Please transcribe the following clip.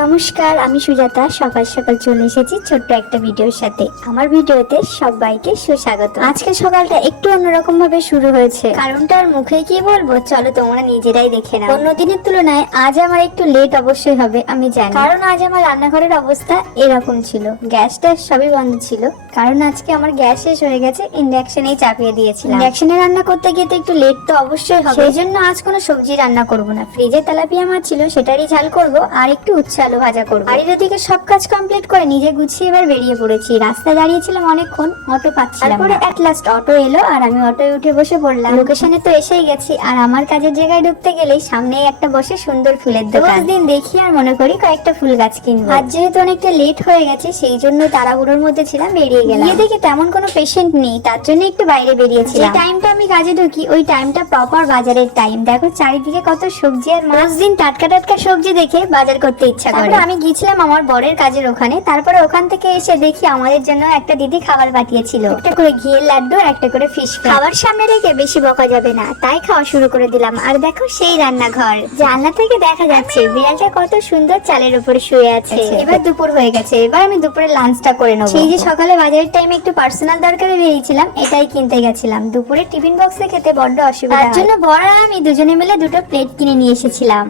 নমস্কার, আমি সুজাতা। সকাল সকাল চলে এসেছি ছোট্ট একটা ভিডিওর সাথে। আমার ভিডিওতে সবাইকে সুস্বাগত। আজকে সকালটা একটু অন্যরকম ভাবে শুরু হয়েছে, কারণটা আর মুখে কি বলবো, চলো তোমরা নিজেরাই দেখে নাও। অন্য দিনের তুলনায় আজ আমার একটু লেট অবশ্যই হবে, আমি জানি, কারণ আজ আমার রান্নাঘরের অবস্থা এরকম ছিল। গ্যাসটা সবই বন্ধ ছিল, কারণ আজকে আমার গ্যাস শেষ হয়ে গেছে, ইন্ডাকশনেই চাপিয়ে দিয়েছিলাম। ইন্ডাকশনে রান্না করতে গিয়ে তো একটু লেট তো অবশ্যই হবে, সেই জন্য আজ কোনো সবজি রান্না করব না। ফ্রিজে তেলাপিয়া মাছ ছিল, সেটারই ঝাল করব আর একটু উচ্ছে আলু ভাজা করব। বাড়ির ওদিকে সব কাজ কমপ্লিট করে নিজে গুছিয়ে এবার বেরিয়ে পড়েছি। রাস্তায় দাঁড়িয়েছিলাম অনেকক্ষণ, অটো পাচ্ছিলাম না। তারপরে এট লাস্ট অটো এলো আর আমি অটোয় উঠে বসে পড়লাম। লোকেশনে তো এসেই গেছি, আর আমার কাজের জায়গায় ঢুকতে গেলেই সামনেই একটা বসে সুন্দর ফুলের দোকান। দিন দেখি আর মনে করি কয়েকটা ফুল গাছ কিনবো। আজ যেহেতু অনেকটা লেট হয়ে গেছে, সেই জন্য তাড়াহুড়োর মধ্যে ছিলাম, বেরিয়ে গেলাম। গিয়ে দেখি তেমন কোনো পেশেন্ট নেই, তার জন্য একটু বাইরে বেরিয়েছিলাম। যে টাইমটা আমি কাজে ঢুকি ওই টাইমটা প্রপার বাজারের টাইম। দেখো চারিদিকে কত সবজি আর মাছ। দিন টাটকা টাটকা সবজি দেখে বাজার করতে ইচ্ছা করে। আমি গিয়েছিলাম আমার বরের কাজের ওখানে। তারপরে ওখান থেকে এসে দেখি আমাদের জন্য একটা দিদি খাবার পাঠিয়েছিল, একটা করে ঘিয়ের লাড্ডু আর একটা করে ফিশ ফ্রাই। খাবার সামনে রেখে বেশি বকা যাবে না, তাই খাওয়া শুরু করে দিলাম। আর দেখো সেই রান্নাঘর, জানলা থেকে দেখা যাচ্ছে বিড়ালটা কত সুন্দর চালের উপরে শুয়ে আছে। এবার দুপুর হয়ে গেছে, এবার আমি দুপুরে লাঞ্চটা করে নেবো। সেই যে সকালে বাজারের টাইমে একটু পার্সোনাল দরকারে বেরিয়েছিলাম, এটাই কিনতে গেছিলাম। দুপুরে টিফিন বক্সে খেতে বড্ড অসুবিধা, তার জন্য বর আর আমি দুজনে মিলে দুটো প্লেট কিনে নিয়ে এসেছিলাম।